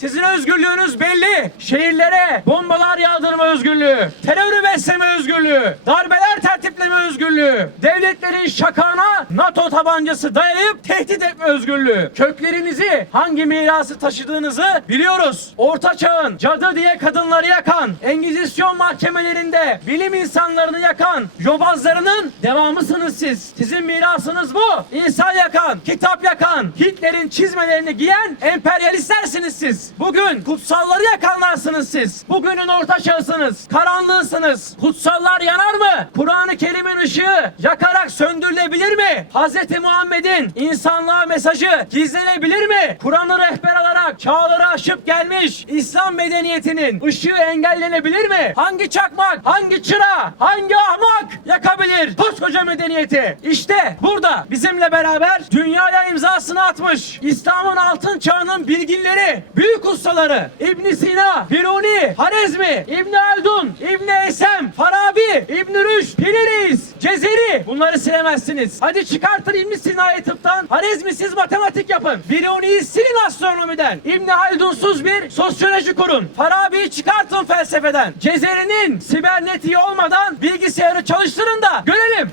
Sizin özgürlüğünüz belli. Şehirlere bombalar yağdırma özgürlüğü, terörü besleme özgürlüğü, darbeler tertipleme özgürlüğü, devletlerin şakağına NATO tabancası dayayıp tehdit etme özgürlüğü. Köklerinizi, hangi mirası taşıdığınızı biliyoruz. Orta çağın cadı diye kadınları yakan, Engizisyon mahkemelerinde bilim insanlarını yakan, yobazlarının devamısınız siz. Sizin mirasınız bu. İnsan yakan, kitap Hitler'in çizmelerini giyen emperyalistlersiniz siz. Bugün kutsalları yakanlarsınız siz. Bugünün orta çağısınız. Karanlığısınız. Kutsallar yanar mı? Kur'an-ı Kerim'in ışığı yakarak söndürülebilir mi? Hz. Muhammed'in insanlığa mesajı gizlenebilir mi? Kur'an'ı rehber alarak çağları aşıp gelmiş İslam medeniyetinin ışığı engellenebilir mi? Hangi çakmak, hangi çıra, hangi ahmak yakabilir koskoca medeniyeti? İşte burada bizimle beraber dünyaya imzasını atmış İslam'ın altın çağının bilginleri, büyük ustaları İbn Sina, Biruni, Harezmi, İbn Haldun, İbn Eysem, Farabi, İbn Rüşd, Piri Reis, Cezeri bunları silemezsiniz. Hadi çıkartın İbn Sina'yı tıptan, Harezmi siz matematik yapın. Biruni'yi silin astronomiden. İbn Haldun'suz bir sosyoloji kurun. Farabi'yi çıkartın felsefeden. Cezeri'nin sibernetiği olmadan bilgisayarı çalıştırın da görelim.